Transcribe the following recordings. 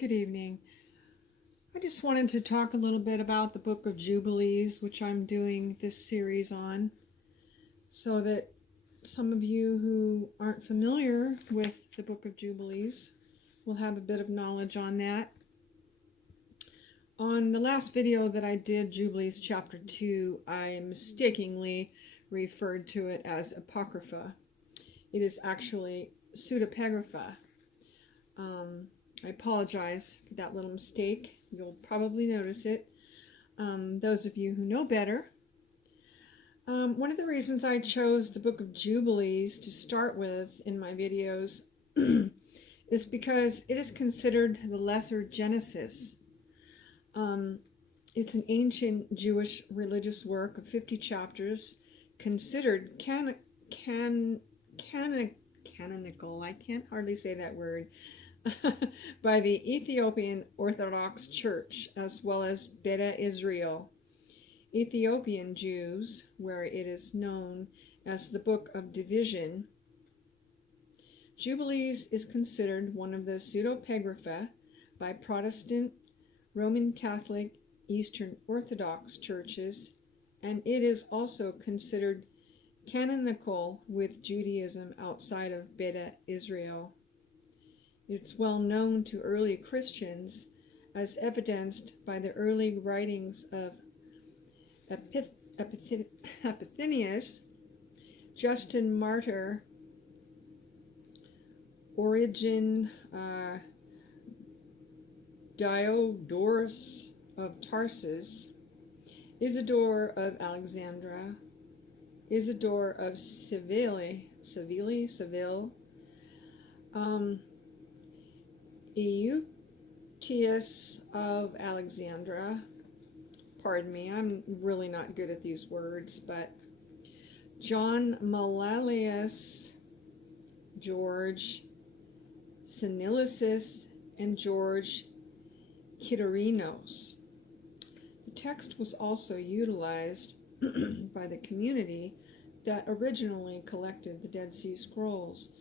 Good evening. I just wanted to talk a little bit about the book of Jubilees, which I'm doing this series on, so that some of you who aren't familiar with the book of Jubilees will have a bit of knowledge on that. On the last video that I did, Jubilees chapter 2, I mistakenly referred to it as Apocrypha. It is actually pseudepigrapha. I apologize for that little mistake. You'll probably notice it. Those of you who know better. One of the reasons I chose the book of Jubilees to start with in my videos is because it is considered the lesser Genesis. It's an ancient Jewish religious work of 50 chapters, considered canonical, I can't hardly say that word, by the Ethiopian Orthodox Church, as well as Beta Israel, Ethiopian Jews, where it is known as the Book of Division. Jubilees is considered one of the pseudepigrapha by Protestant, Roman Catholic, Eastern Orthodox churches, and it is also considered canonical with Judaism outside of Beta Israel. It's well known to early Christians, as evidenced by the early writings of Epiphanius, Justin Martyr, Origen, Diodorus of Tarsus, Isidore of Alexandria, Isidore of Seville, Eutychius of Alexandria. Pardon me, I'm really not good at these words, but John Malleus, George Synesius, and George Kitarinos. The text was also utilized by the community that originally collected the Dead Sea Scrolls.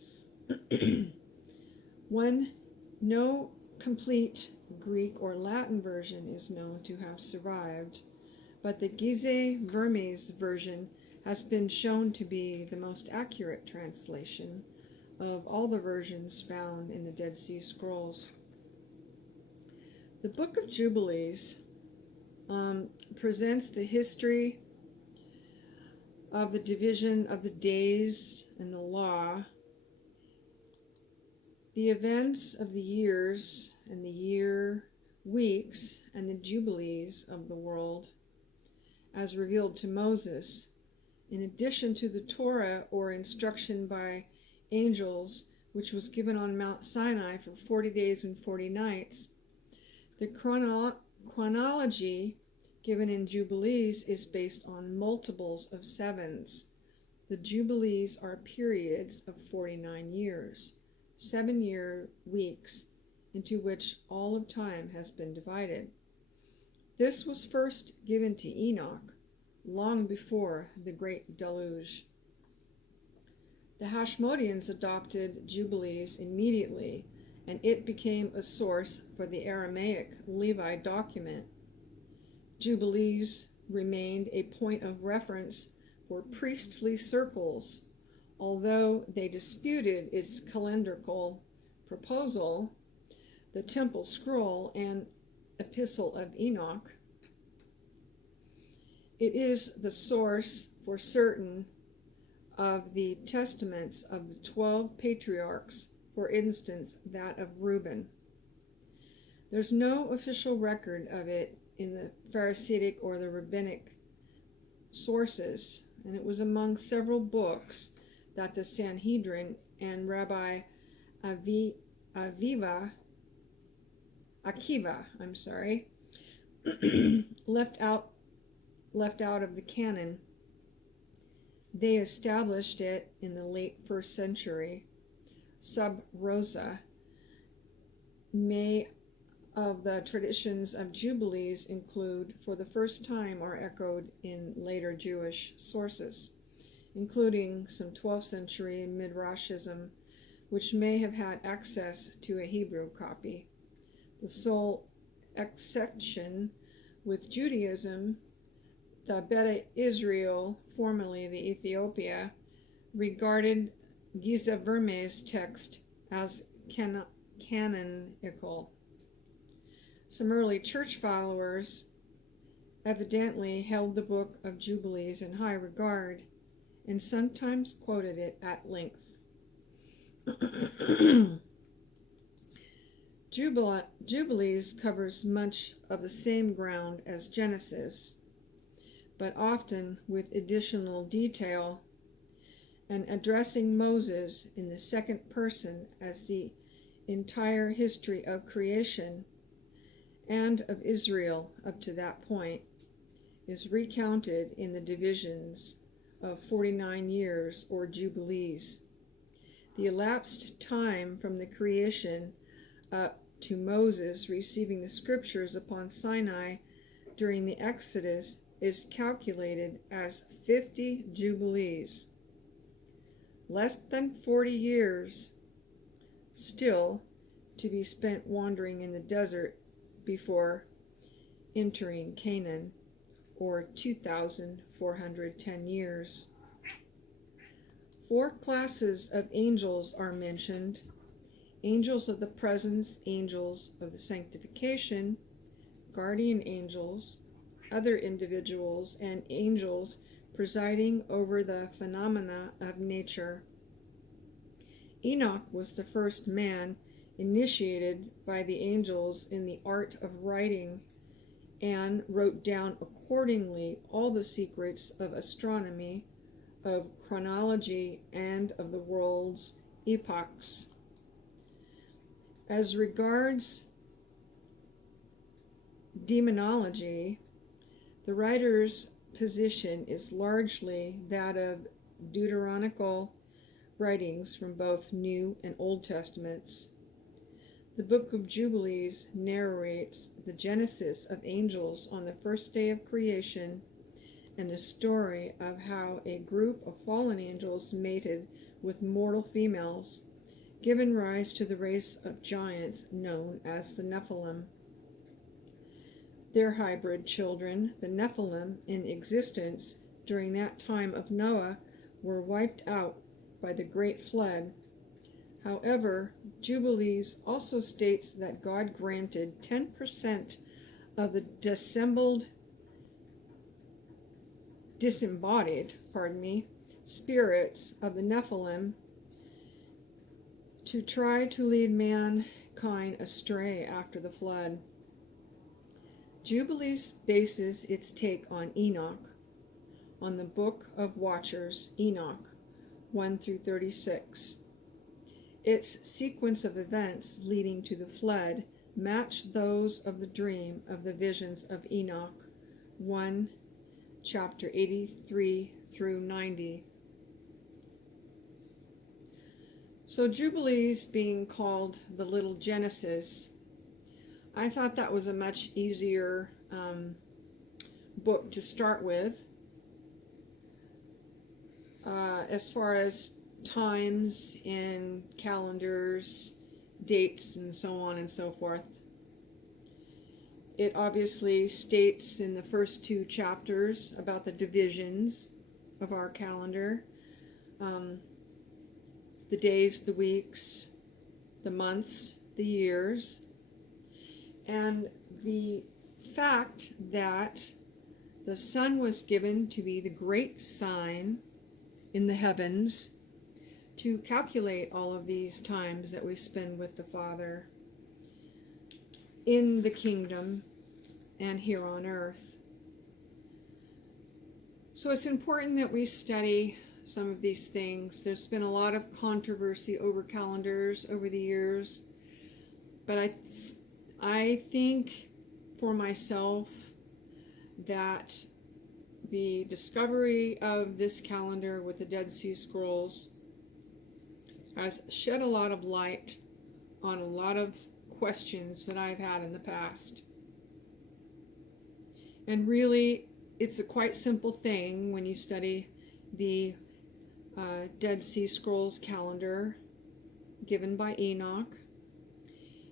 No complete Greek or Latin version is known to have survived, but the Gizeh-Vermes version has been shown to be the most accurate translation of all the versions found in the Dead Sea Scrolls. The Book of Jubilees presents the history of the division of the days and the law, the events of the years and the weeks and the jubilees of the world as revealed to Moses, in addition to the Torah or instruction by angels, which was given on Mount Sinai for 40 days and 40 nights. The chronology given in Jubilees is based on multiples of sevens. The Jubilees are periods of 49 years. 7-year weeks into which all of time has been divided. This was first given to Enoch long before the great deluge. The Hashmodeans adopted Jubilees immediately, and it became a source for the Aramaic Levi document. Jubilees remained a point of reference for priestly circles, although they disputed its calendrical proposal. The Temple Scroll and Epistle of Enoch. It is the source for certain of the testaments of the 12 patriarchs, for instance, that of Reuben. There's no official record of it in the Pharisaic or the rabbinic sources, and it was among several books that the Sanhedrin and Rabbi Akiva, left out of the canon. They established it in the late 1st century, sub rosa. May of the traditions of Jubilees include, for the first time, are echoed in later Jewish sources, including some 12th century Midrashism, which may have had access to a Hebrew copy. The sole exception with Judaism, the Beta Israel, formerly the Ethiopia, regarded Giza Verme's text as canonical. Some early church followers evidently held the Book of Jubilees in high regard and sometimes quoted it at length. Jubilees covers much of the same ground as Genesis, but often with additional detail and addressing Moses in the second person as the entire history of creation and of Israel up to that point is recounted in the divisions of 49 years or Jubilees. The elapsed time from the creation up to Moses receiving the scriptures upon Sinai during the Exodus is calculated as 50 Jubilees. Less than 40 years still to be spent wandering in the desert before entering Canaan, or 2,410 years. 4 classes of angels are mentioned: angels of the presence, angels of the sanctification, guardian angels, other individuals, and angels presiding over the phenomena of nature. Enoch was the first man initiated by the angels in the art of writing and wrote down accordingly all the secrets of astronomy, of chronology, and of the world's epochs. As regards demonology, the writer's position is largely that of Deuteronomical writings from both New and Old Testaments. The Book of Jubilees narrates the genesis of angels on the first day of creation and the story of how a group of fallen angels mated with mortal females, giving rise to the race of giants known as the Nephilim. Their hybrid children, the Nephilim, in existence during that time of Noah, were wiped out by the great flood. However, Jubilees also states that God granted 10% of the disembodied spirits of the Nephilim to try to lead mankind astray after the flood. Jubilees bases its take on Enoch, on the Book of Watchers, Enoch 1 through 36. Its sequence of events leading to the flood match those of the dream of the visions of Enoch 1, chapter 83 through 90. So Jubilees being called the Little Genesis, I thought that was a much easier book to start with. As far as times in calendars, dates, and so on and so forth. It obviously states in the first 2 chapters about the divisions of our calendar, the days, the weeks, the months, the years, and the fact that the sun was given to be the great sign in the heavens to calculate all of these times that we spend with the Father in the kingdom and here on earth. So it's important that we study some of these things. There's been a lot of controversy over calendars over the years, but I think for myself that the discovery of this calendar with the Dead Sea Scrolls has shed a lot of light on a lot of questions that I've had in the past. And really, it's a quite simple thing when you study the Dead Sea Scrolls calendar given by Enoch.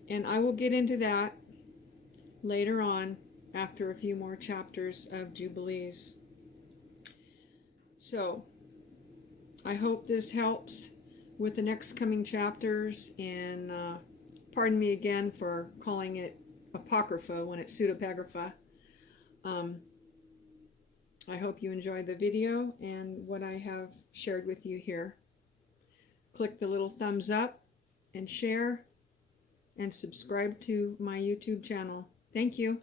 And I will get into that later on after a few more chapters of Jubilees. So, I hope this helps with the next coming chapters, and pardon me again for calling it Apocrypha when it's pseudepigrapha. I hope you enjoyed the video and what I have shared with you here. Click the little thumbs up and share and subscribe to my YouTube channel. Thank you.